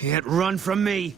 Can't run from me.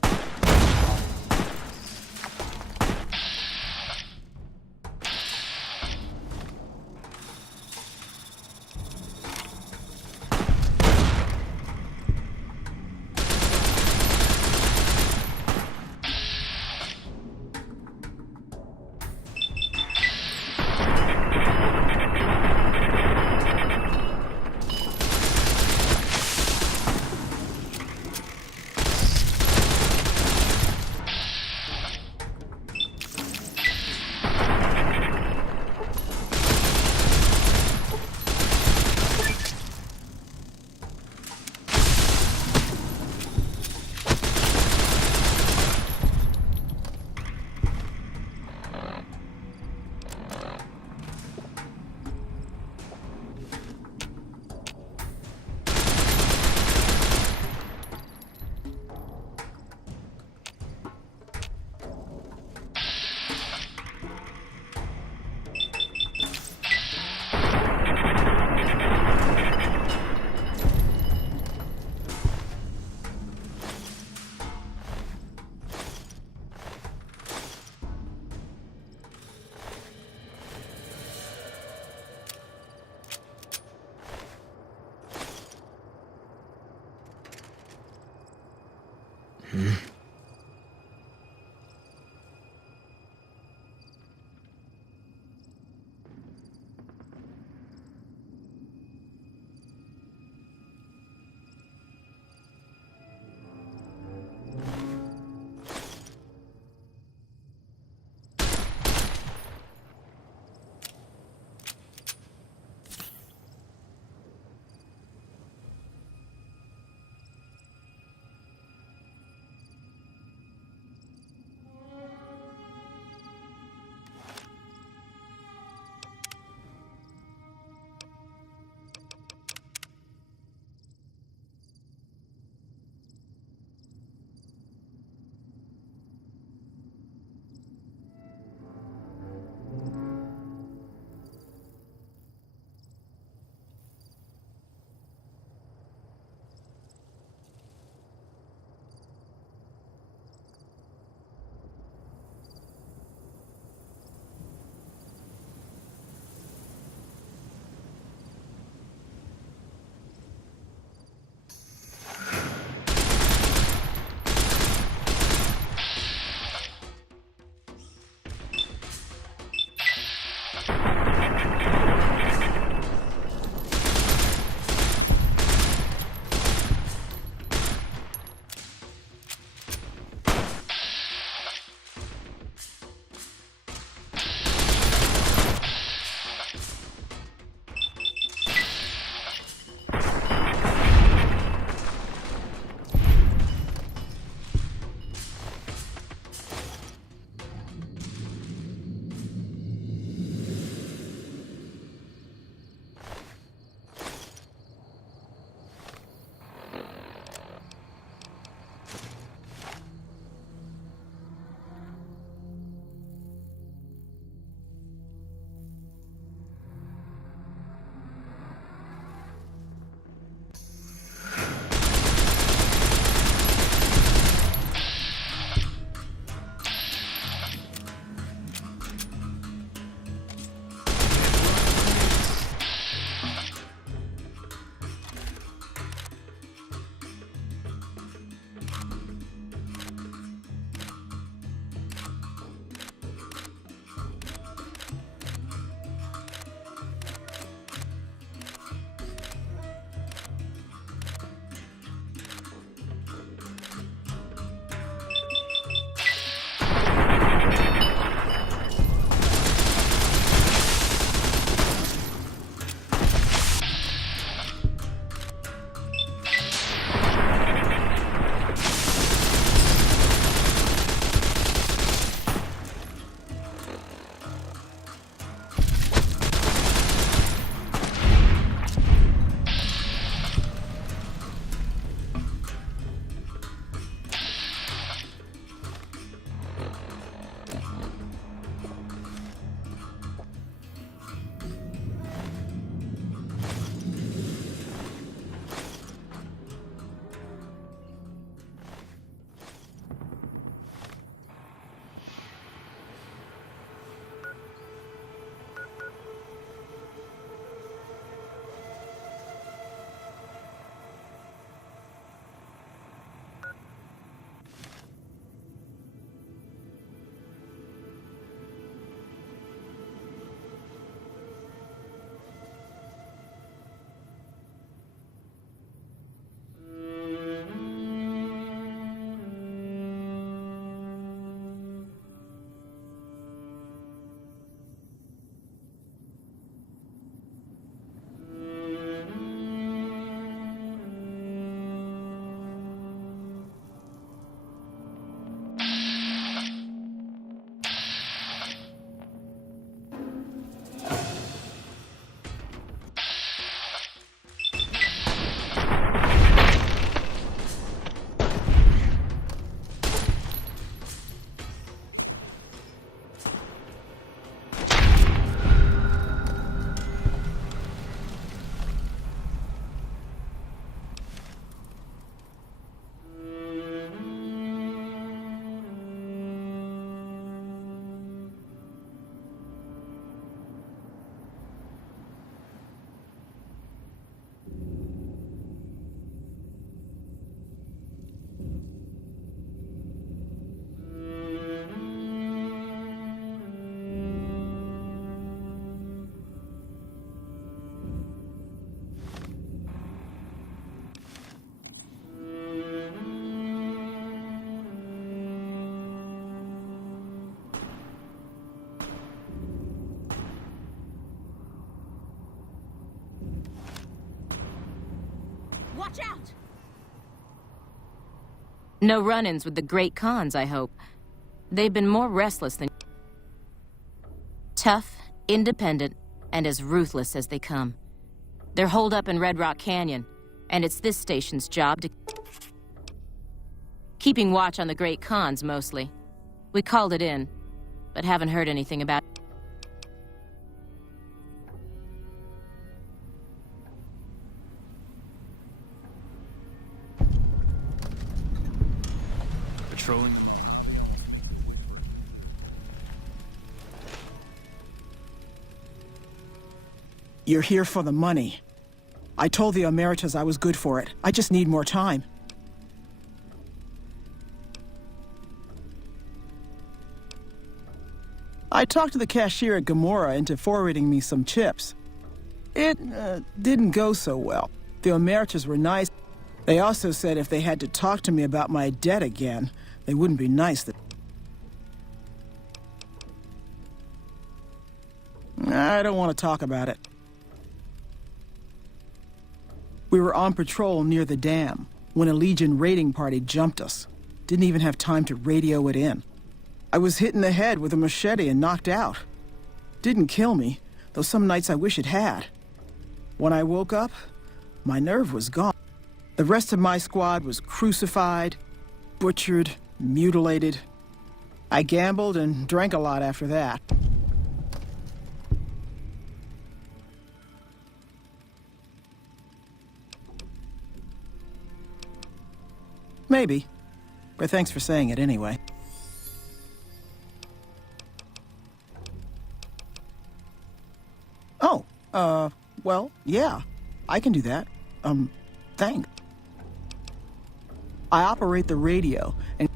Watch out! No run-ins with the great Khans, I hope. They've been more restless than... Tough, independent, and as ruthless as they come. They're holed up in Red Rock Canyon, and it's this station's job to... Keeping watch on the great Khans, mostly. We called it in, but haven't heard anything about... Patrolling. You're here for the money. I told the Emeritus I was good for it. I just need more time. I talked to the cashier at Gamora into forwarding me some chips. It didn't go so well. The Emeritus were nice. They also said if they had to talk to me about my debt again, they wouldn't be nice. I don't want to talk about it. We were on patrol near the dam when a Legion raiding party jumped us. Didn't even have time to radio it in. I was hit in the head with a machete and knocked out. Didn't kill me, though some nights I wish it had. When I woke up, my nerve was gone. The rest of my squad was crucified, butchered, mutilated. I gambled and drank a lot after that. Maybe, but thanks for saying it anyway. Oh, well, yeah, I can do that. Thanks. I operate the radio, and...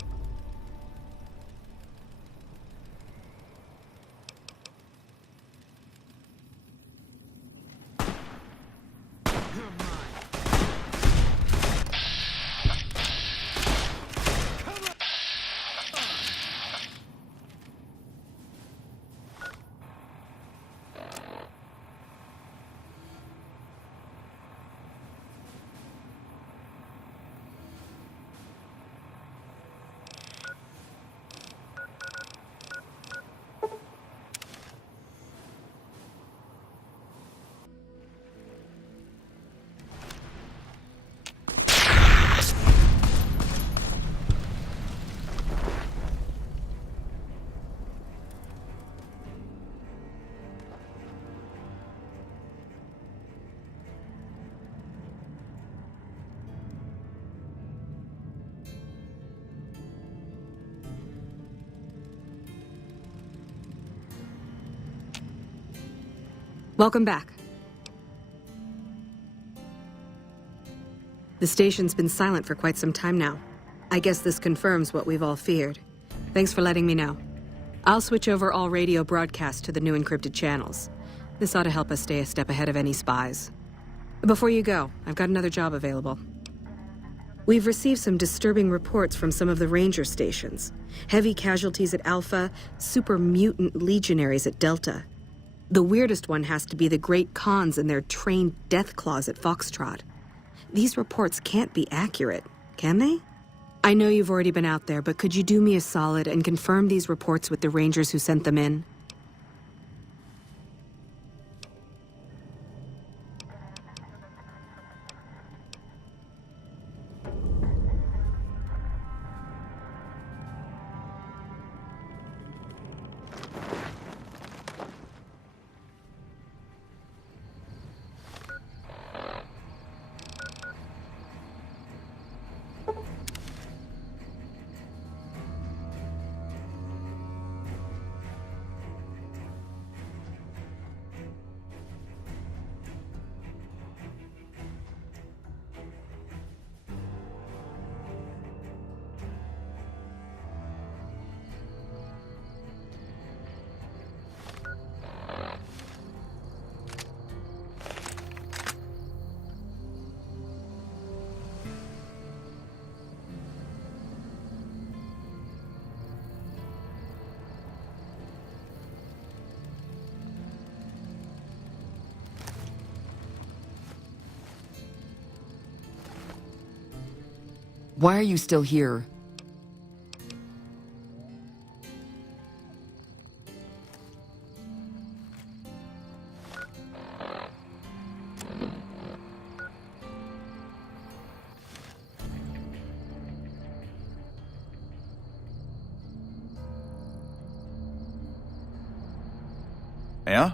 Welcome back. The station's been silent for quite some time now. I guess this confirms what we've all feared. Thanks for letting me know. I'll switch over all radio broadcasts to the new encrypted channels. This ought to help us stay a step ahead of any spies. Before you go, I've got another job available. We've received some disturbing reports from some of the ranger stations. Heavy casualties at Alpha, super mutant legionaries at Delta. The weirdest one has to be the Great Khans and their trained death claws at Foxtrot. These reports can't be accurate, can they? I know you've already been out there, but could you do me a solid and confirm these reports with the Rangers who sent them in? Why are you still here? Yeah?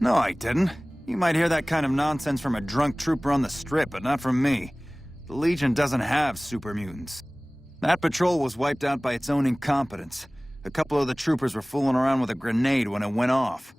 No, I didn't. You might hear that kind of nonsense from a drunk trooper on the strip, but not from me. The Legion doesn't have super mutants. That patrol was wiped out by its own incompetence. A couple of the troopers were fooling around with a grenade when it went off.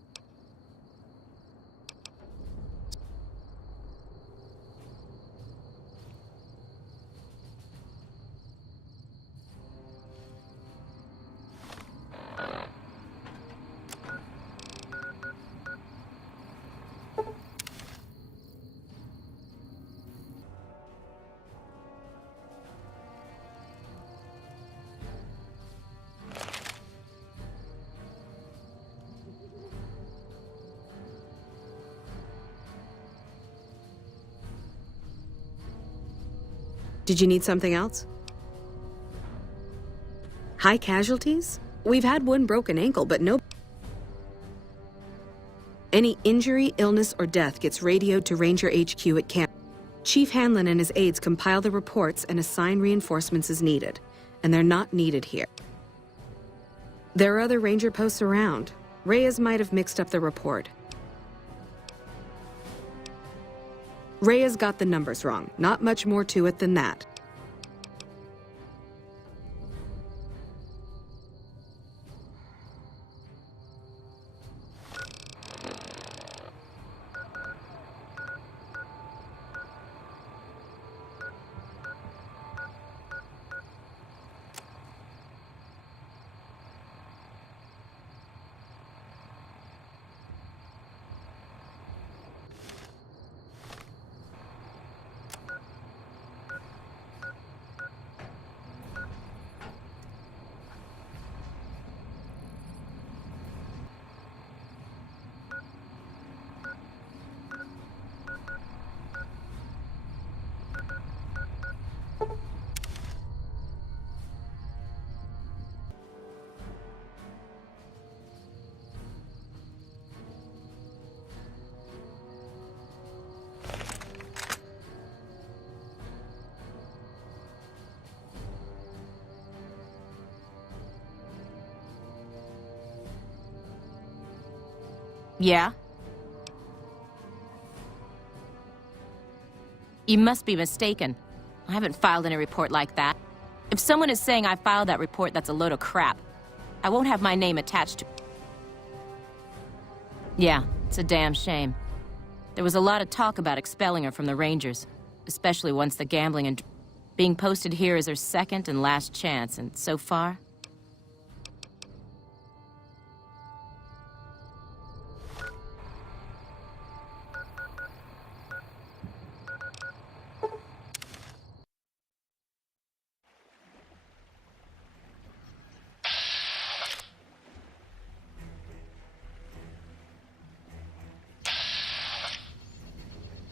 Did you need something else? High casualties? We've had one broken ankle, but no... Any injury, illness, or death gets radioed to Ranger HQ at camp. Chief Hanlon and his aides compile the reports and assign reinforcements as needed, and they're not needed here. There are other Ranger posts around. Reyes might have mixed up the report. Reyes got the numbers wrong. Not much more to it than that. Yeah? You must be mistaken. I haven't filed any report like that. If someone is saying I filed that report, that's a load of crap. I won't have my name attached to... Yeah, it's a damn shame. There was a lot of talk about expelling her from the Rangers, especially once the gambling and... Being posted here is her second and last chance, and so far...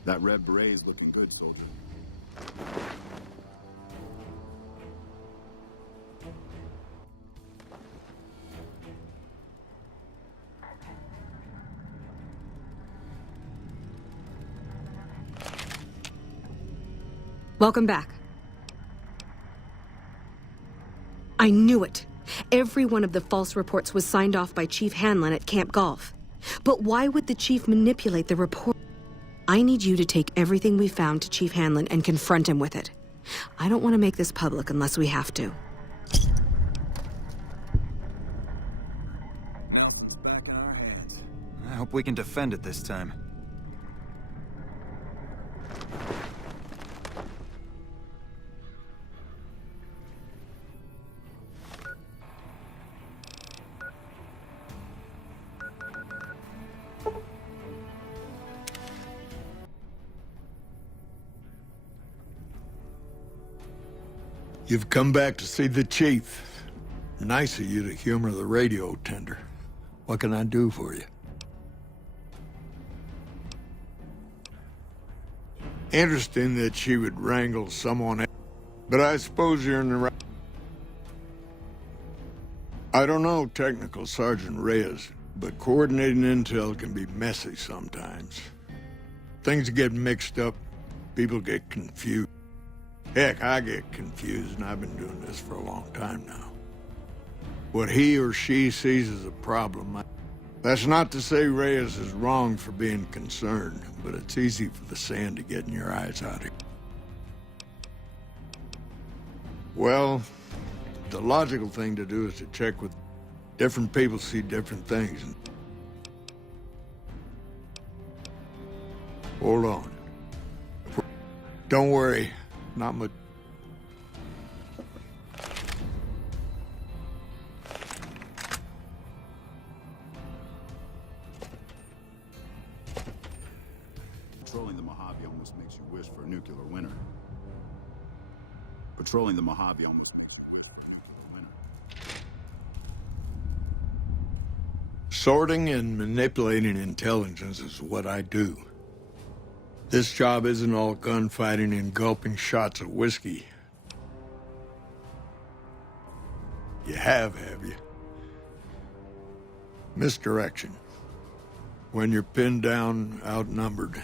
That red beret's looking good, soldier. Welcome back. I knew it. Every one of the false reports was signed off by Chief Hanlon at Camp Golf. But why would the Chief manipulate the report? I need you to take everything we found to Chief Hanlon and confront him with it. I don't want to make this public unless we have to. Now it's back in our hands. I hope we can defend it this time. You've come back to see the chief. Nice of you to humor the radio tender. What can I do for you? Interesting that she would wrangle someone else, but I suppose you're in the right... I don't know, Technical Sergeant Reyes, but coordinating intel can be messy sometimes. Things get mixed up, people get confused. Heck, I get confused, and I've been doing this for a long time now. What he or she sees as a problem, that's not to say Reyes is wrong for being concerned, but it's easy for the sand to get in your eyes out here. Well, the logical thing to do is to check with different people, see different things. Hold on. Don't worry, not much. Patrolling the Mojave almost makes you wish for a nuclear winter. Patrolling the Mojave almost... Sorting and manipulating intelligence is what I do. This job isn't all gunfighting and gulping shots of whiskey. You have you? Misdirection. When you're pinned down, outnumbered,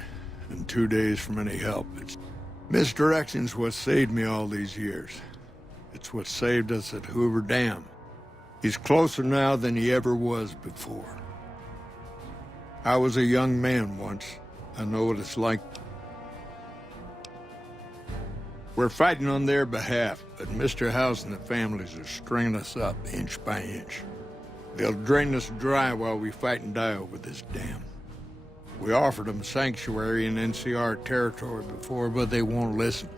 and 2 days from any help, misdirection's what saved me all these years. It's what saved us at Hoover Dam. He's closer now than he ever was before. I was a young man once. I know what it's like. We're fighting on their behalf, but Mr. House and the families are stringing us up inch by inch. They'll drain us dry while we fight and die over this dam. We offered them sanctuary in NCR territory before, but they won't listen.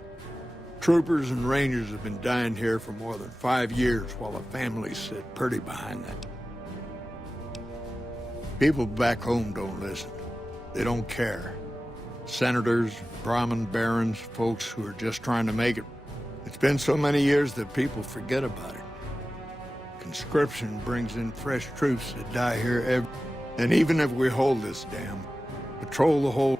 Troopers and Rangers have been dying here for more than 5 years while the families sit pretty behind that. People back home don't listen. They don't care. Senators, Brahmin barons, folks who are just trying to make it. It's been so many years that people forget about it. Conscription brings in fresh troops that die here And even if we hold this dam, patrol the whole...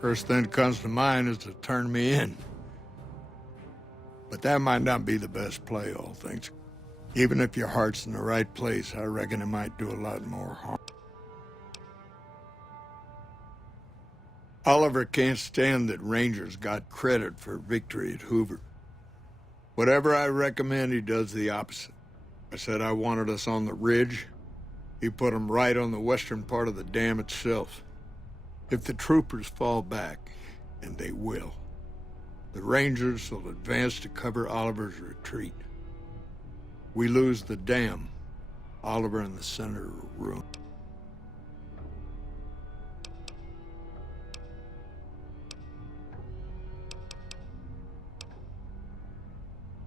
First thing that comes to mind is to turn me in. But that might not be the best play, all things. Even if your heart's in the right place, I reckon it might do a lot more harm. Oliver can't stand that Rangers got credit for victory at Hoover. Whatever I recommend, he does the opposite. I said I wanted us on the ridge. He put them right on the western part of the dam itself. If the troopers fall back, and they will, the Rangers will advance to cover Oliver's retreat. We lose the dam, Oliver in the center of ruin.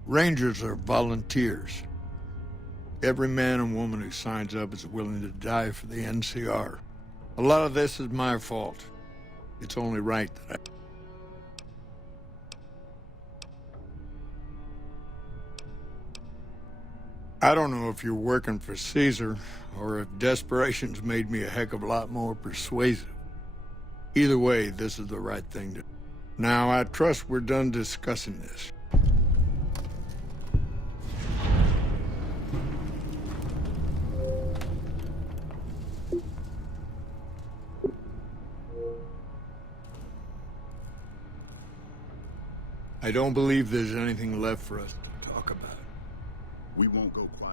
Rangers are volunteers. Every man and woman who signs up is willing to die for the NCR. A lot of this is my fault. It's only right that I don't know if you're working for Caesar, or if desperation's made me a heck of a lot more persuasive. Either way, this is the right thing to do. Now, I trust we're done discussing this. I don't believe there's anything left for us to talk about. We won't go quiet.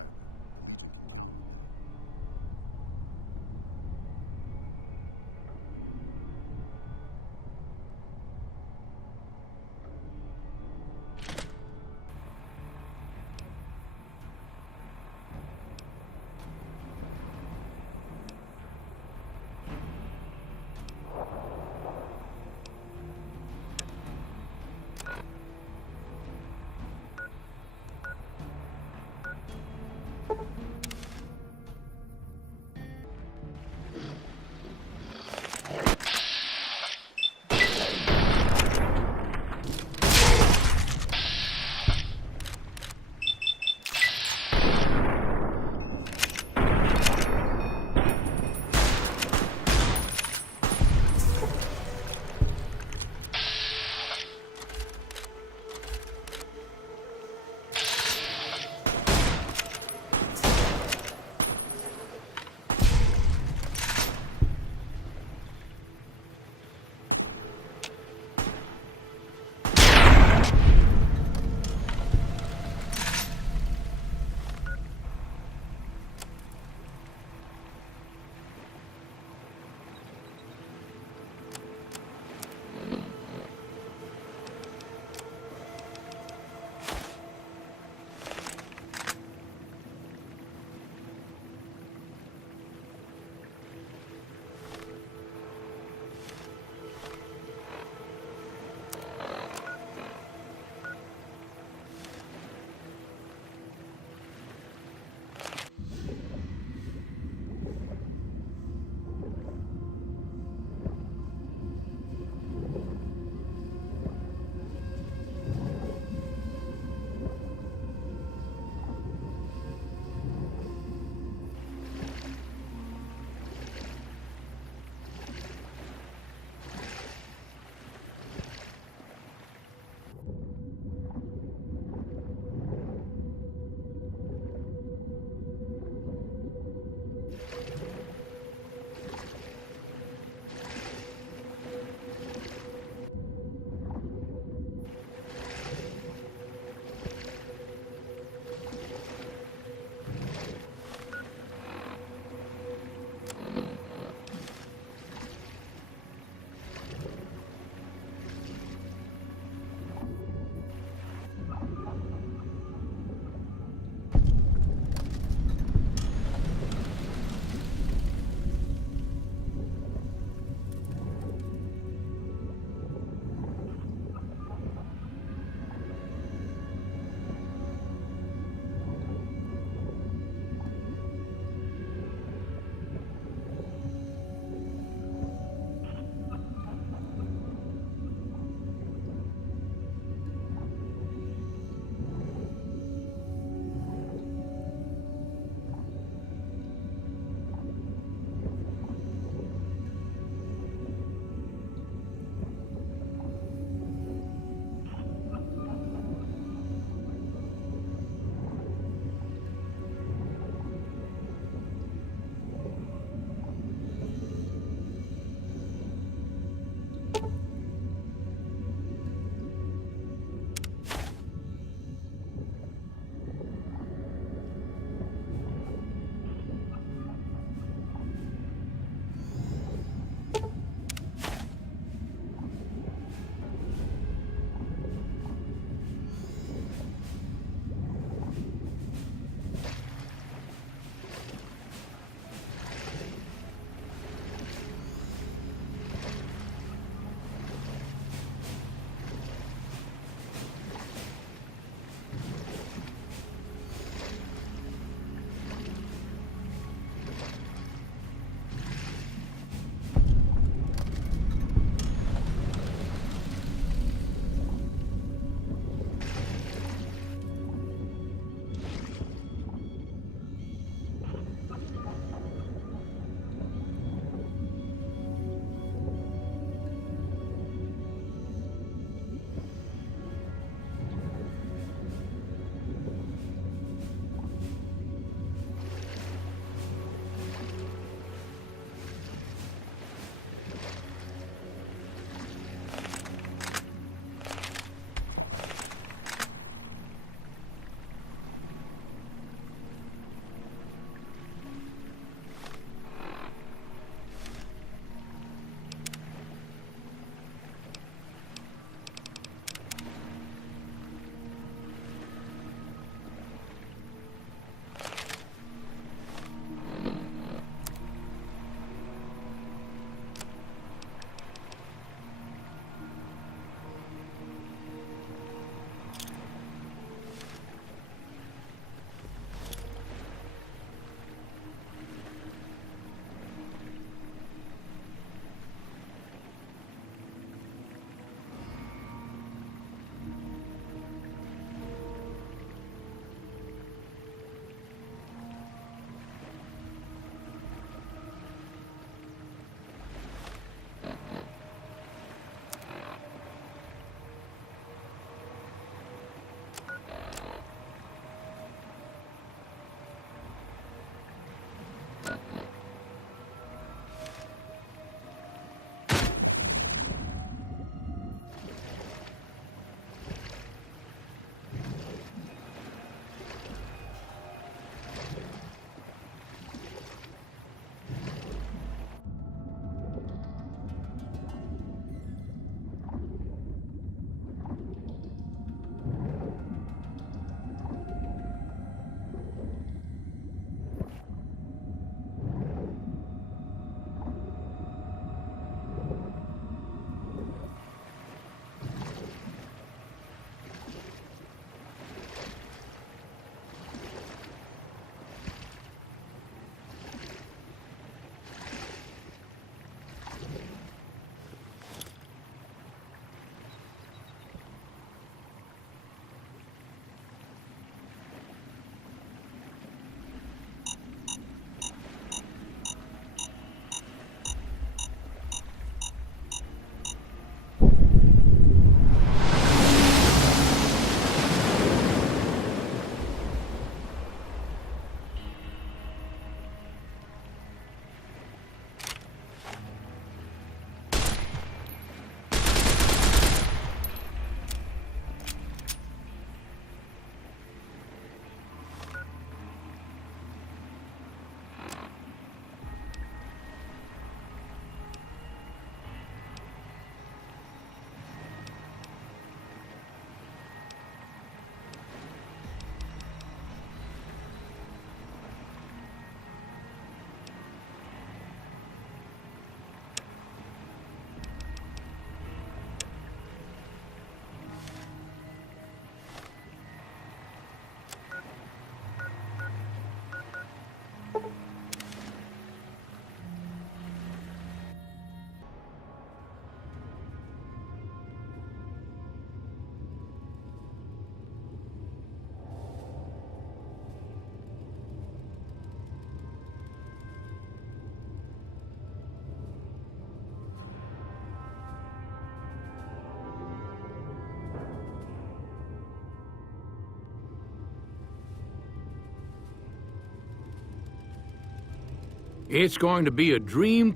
It's going to be a dream.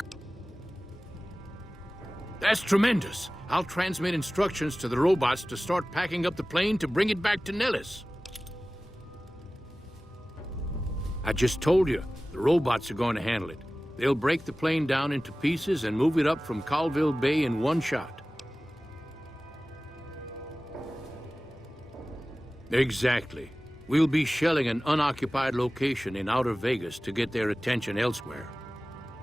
That's tremendous. I'll transmit instructions to the robots to start packing up the plane to bring it back to Nellis. I just told you, the robots are going to handle it. They'll break the plane down into pieces and move it up from Colville Bay in one shot. Exactly. We'll be shelling an unoccupied location in outer Vegas to get their attention elsewhere.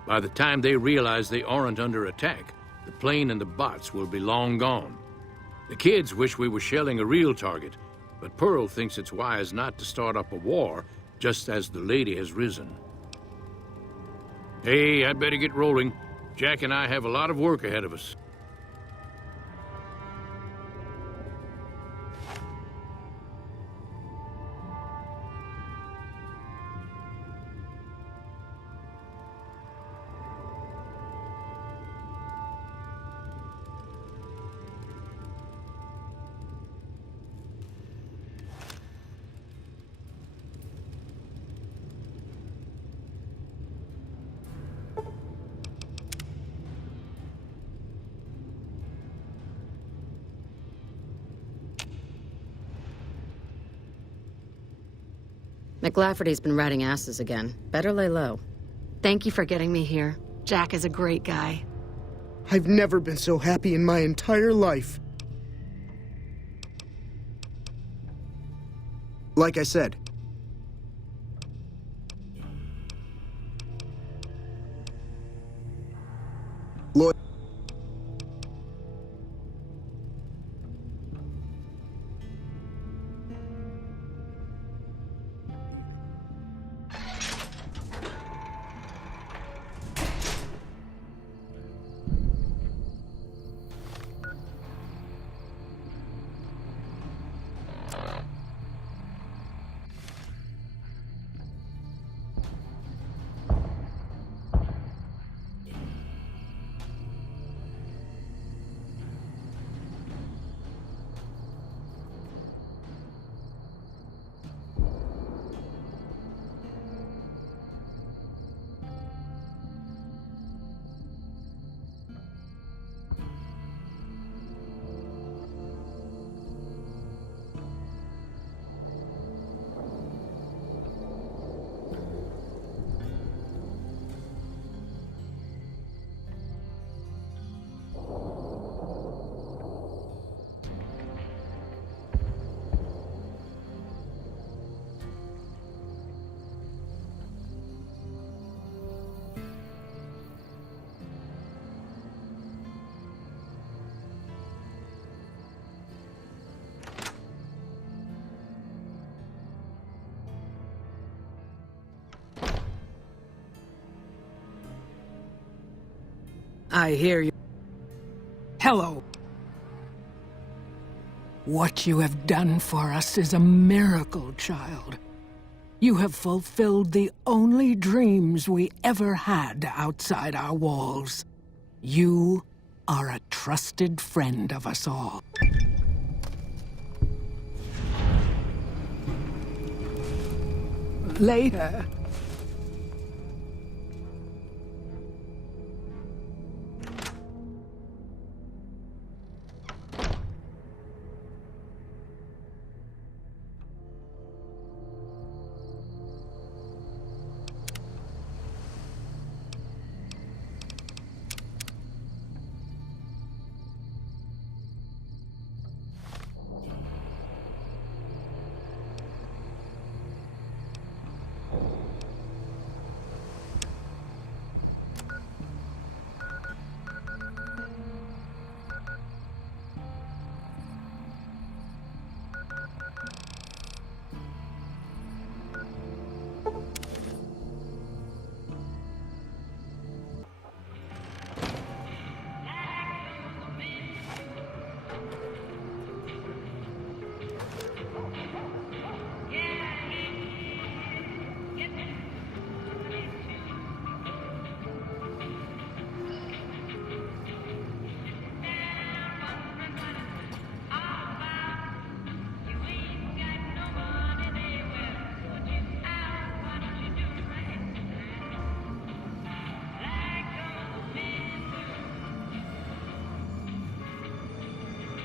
By the time they realize they aren't under attack, the plane and the bots will be long gone. The kids wish we were shelling a real target, but Pearl thinks it's wise not to start up a war just as the lady has risen. Hey, I'd better get rolling. Jack and I have a lot of work ahead of us. McLafferty's been ratting asses again. Better lay low. Thank you for getting me here. Jack is a great guy. I've never been so happy in my entire life. Like I said, Lloyd. I hear you. Hello. What you have done for us is a miracle, child. You have fulfilled the only dreams we ever had outside our walls. You are a trusted friend of us all. Later.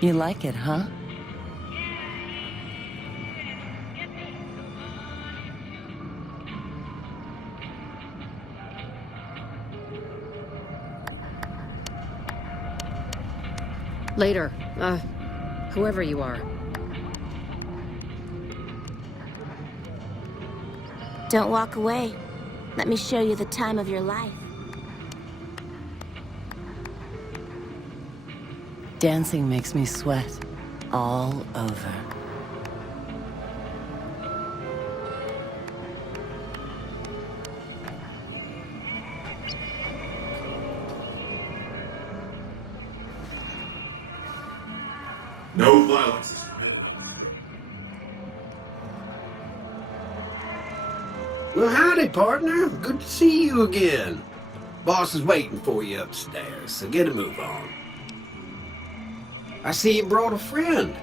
You like it, huh? Later, whoever you are. Don't walk away. Let me show you the time of your life. Dancing makes me sweat all over. No violence is permitted. Well, howdy, partner. Good to see you again. Boss is waiting for you upstairs, so get a move on. I see you brought a friend.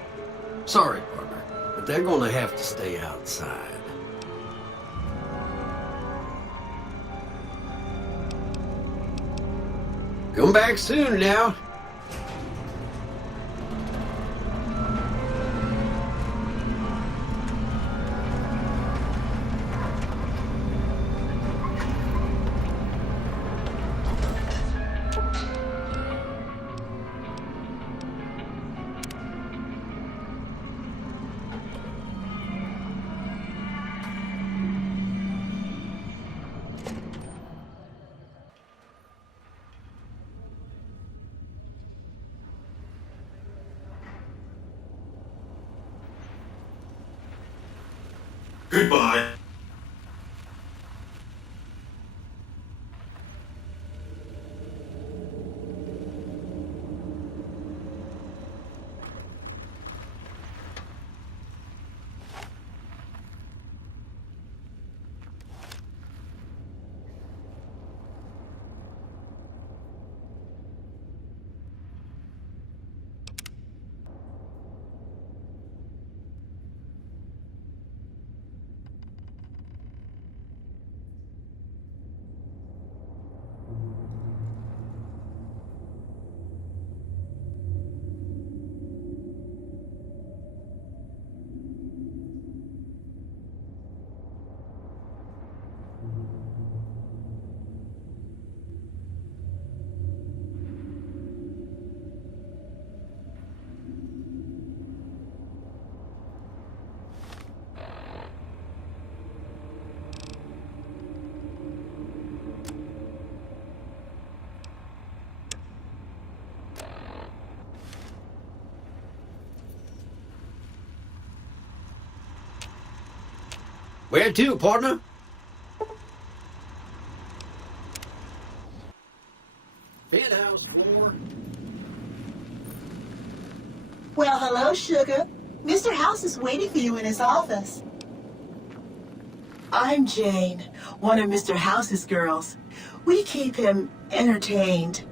Sorry, partner, but they're gonna have to stay outside. Come back soon now. Goodbye. Where to, partner? Penthouse floor. Well, hello, Sugar. Mr. House is waiting for you in his office. I'm Jane, one of Mr. House's girls. We keep him entertained.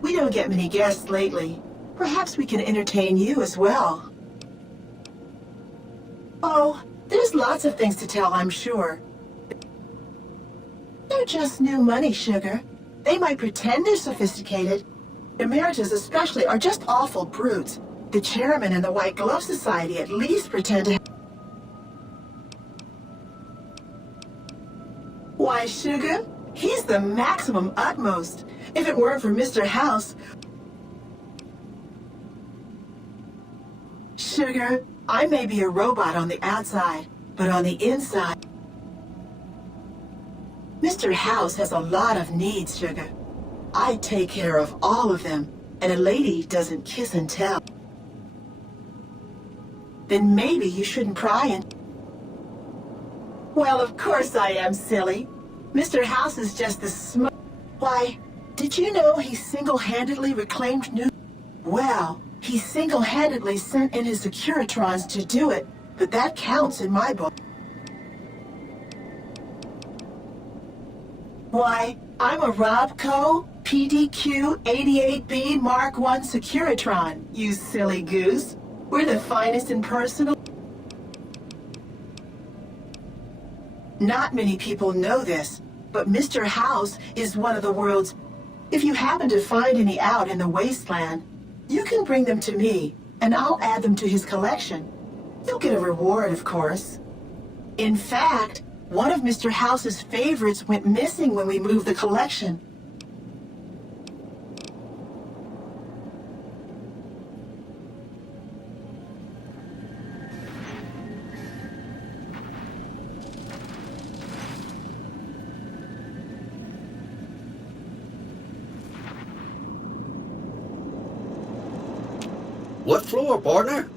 We don't get many guests lately. Perhaps we can entertain you as well. Oh, there's lots of things to tell, I'm sure. They're just new money, Sugar. They might pretend they're sophisticated. Emeritus especially are just awful brutes. The chairman and the White Glove Society at least pretend to... Why, Sugar? He's the maximum utmost. If it weren't for Mr. House... Sugar, I may be a robot on the outside, but on the inside... Mr. House has a lot of needs, Sugar. I take care of all of them, and a lady doesn't kiss and tell. Then maybe you shouldn't pry and... Well, of course I am, silly. Mr. House is just the Why, did you know he single-handedly reclaimed New... Well, he single-handedly sent in his Securitrons to do it, but that counts in my book. Why, I'm a Robco PDQ 88B Mark I Securitron, you silly goose. We're the finest in personal... Not many people know this, but Mr. House is one of the world's... If you happen to find any out in the wasteland, you can bring them to me, and I'll add them to his collection. You'll get a reward, of course. In fact, one of Mr. House's favorites went missing when we moved the collection. What floor, partner?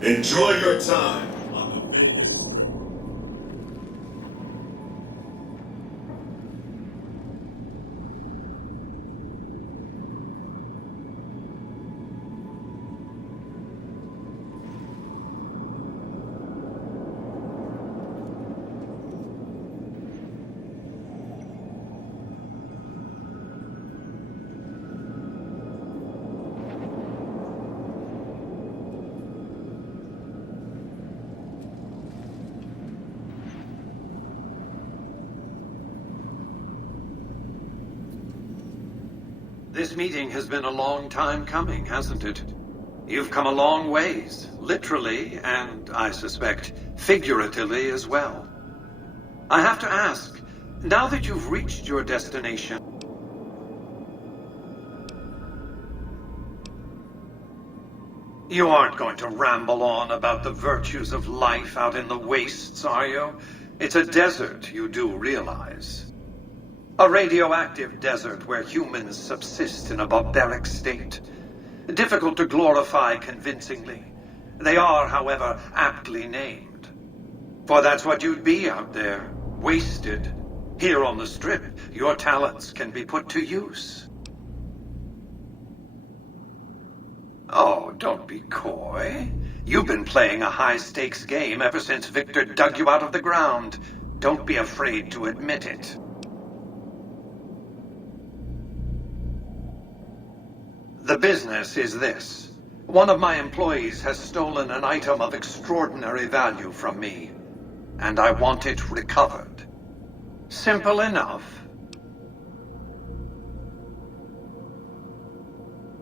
Enjoy your time on the Vegas. This meeting has been a long time coming, hasn't it? You've come a long ways, literally, and I suspect figuratively as well. I have to ask, now that you've reached your destination, you aren't going to ramble on about the virtues of life out in the wastes, are you? It's a desert, you do realize. A radioactive desert where humans subsist in a barbaric state. Difficult to glorify convincingly. They are, however, aptly named. For that's what you'd be out there, wasted. Here on the Strip, your talents can be put to use. Oh, don't be coy. You've been playing a high-stakes game ever since Victor dug you out of the ground. Don't be afraid to admit it. The business is this. One of my employees has stolen an item of extraordinary value from me, and I want it recovered. Simple enough.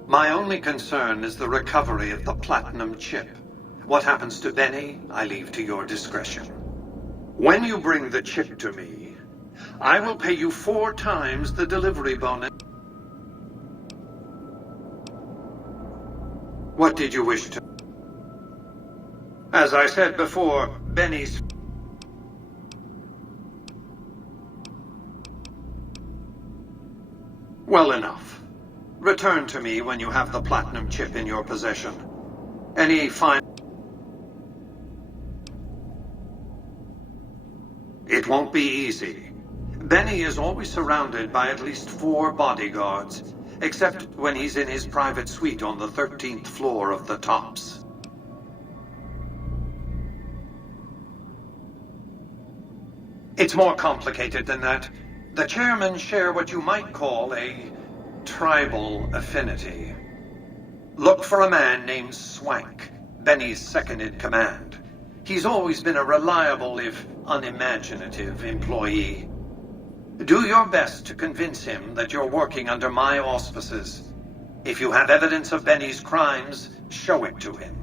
My only concern is the recovery of the platinum chip. What happens to Benny, I leave to your discretion. When you bring the chip to me, I will pay you 4 times the delivery bonus. What did you wish to... As I said before, Benny's... Well enough. Return to me when you have the platinum chip in your possession. Any fine... It won't be easy. Benny is always surrounded by at least 4 bodyguards, except when he's in his private suite on the 13th floor of the Tops. It's more complicated than that. The chairmen share what you might call a tribal affinity. Look for a man named Swank, Benny's second-in-command. He's always been a reliable, if unimaginative, employee. Do your best to convince him that you're working under my auspices. If you have evidence of Benny's crimes, show it to him.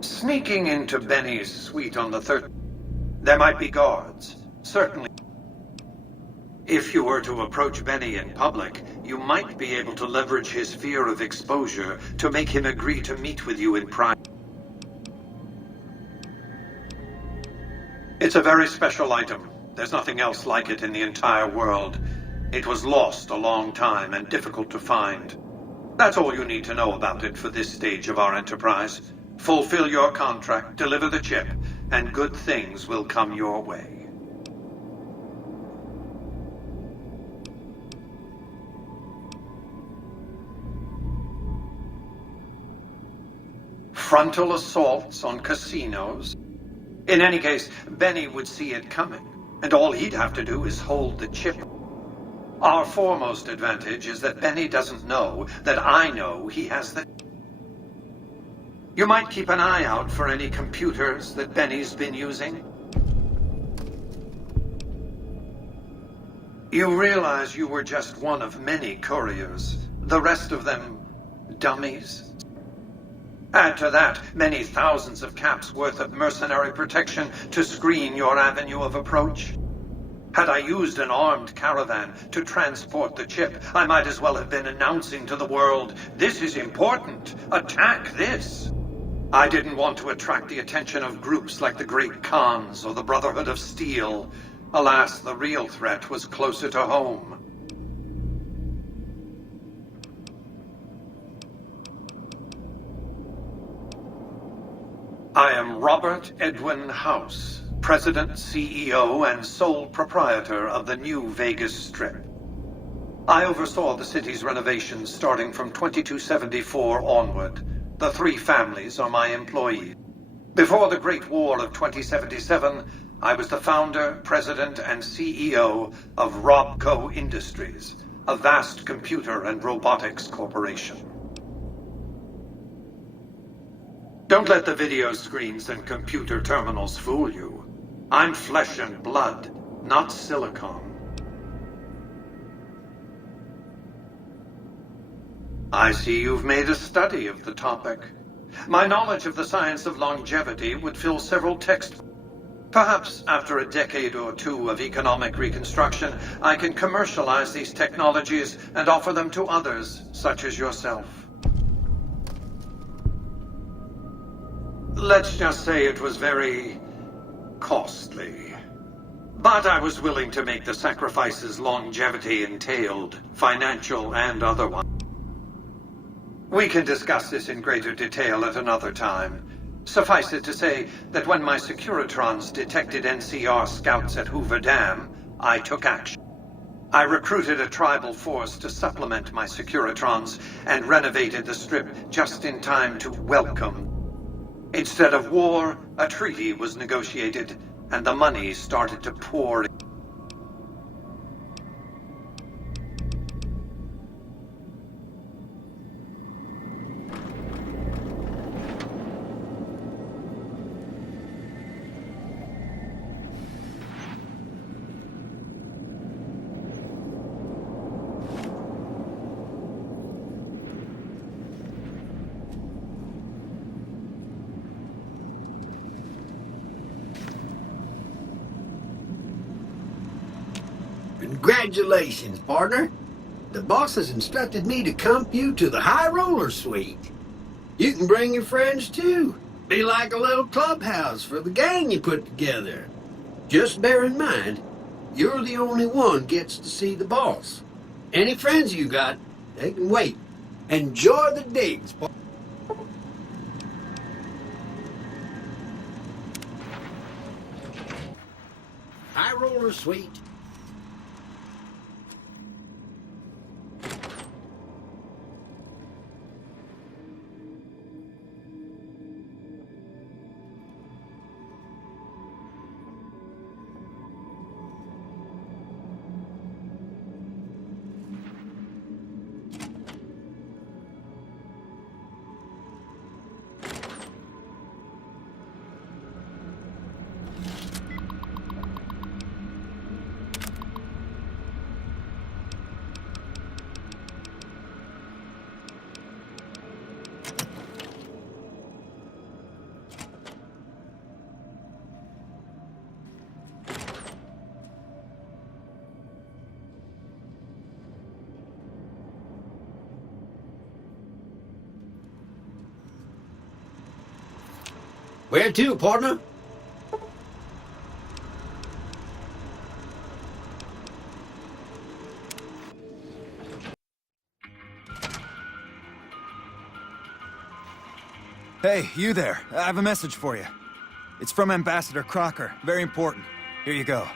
Sneaking into Benny's suite on the 13th, there might be guards, certainly. If you were to approach Benny in public, you might be able to leverage his fear of exposure to make him agree to meet with you in private. It's a very special item. There's nothing else like it in the entire world. It was lost a long time and difficult to find. That's all you need to know about it for this stage of our enterprise. Fulfill your contract, deliver the chip, and good things will come your way. Frontal assaults on casinos. In any case, Benny would see it coming, and all he'd have to do is hold the chip. Our foremost advantage is that Benny doesn't know that I know he has the... You might keep an eye out for any computers that Benny's been using. You realize you were just one of many couriers, the rest of them dummies? Add to that many thousands of caps worth of mercenary protection to screen your avenue of approach. Had I used an armed caravan to transport the chip, I might as well have been announcing to the world, "This is important, attack this." I didn't want to attract the attention of groups like the Great Khans or the Brotherhood of Steel. Alas, the real threat was closer to home. I am Robert Edwin House, President, CEO, and sole proprietor of the new Vegas Strip. I oversaw the city's renovations starting from 2274 onward. The 3 families are my employees. Before the Great War of 2077, I was the founder, president, and CEO of Robco Industries, a vast computer and robotics corporation. Don't let the video screens and computer terminals fool you. I'm flesh and blood, not silicone. I see you've made a study of the topic. My knowledge of the science of longevity would fill several textbooks. Perhaps after a decade or 2 of economic reconstruction, I can commercialize these technologies and offer them to others, such as yourself. Let's just say it was very costly. But I was willing to make the sacrifices longevity entailed, financial and otherwise. We can discuss this in greater detail at another time. Suffice it to say that when my Securitrons detected NCR scouts at Hoover Dam, I took action. I recruited a tribal force to supplement my Securitrons and renovated the Strip just in time to welcome. Instead of war, a treaty was negotiated, and the money started to pour in. Congratulations, partner. The boss has instructed me to comp you to the High Roller Suite. You can bring your friends too. Be like a little clubhouse for the gang you put together. Just bear in mind, you're the only one gets to see the boss. Any friends you got, they can wait. Enjoy the digs, partner. roller, sweet. Where to, partner? Hey, you there. I have a message for you. It's from Ambassador Crocker. Very important. Here you go.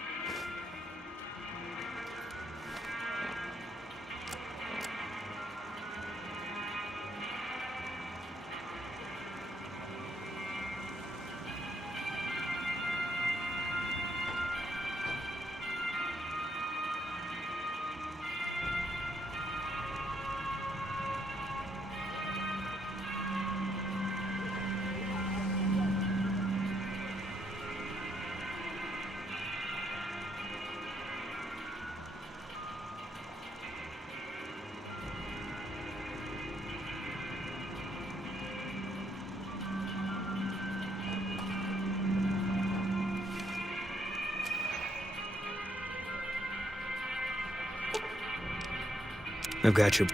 I've got you.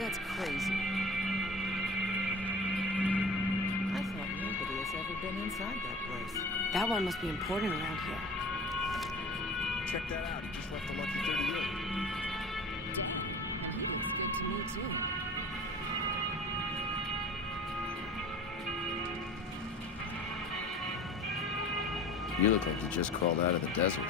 That's crazy. I thought nobody has ever been inside that place. That one must be important around here. Check that out. He just left a lucky 38. Damn. And he looks good to me, too. You look like you just crawled out of the desert.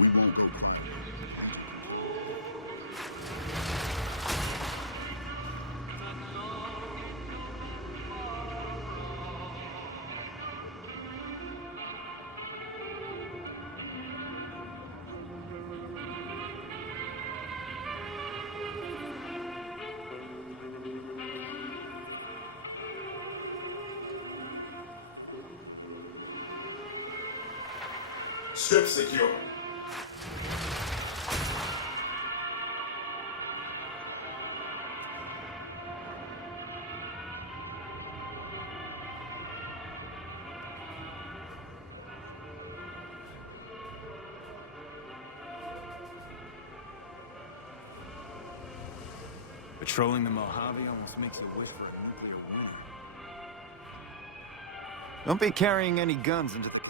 We won't go. Strip secure. Patrolling the Mojave almost makes you wish for a nuclear winter. Don't be carrying any guns into the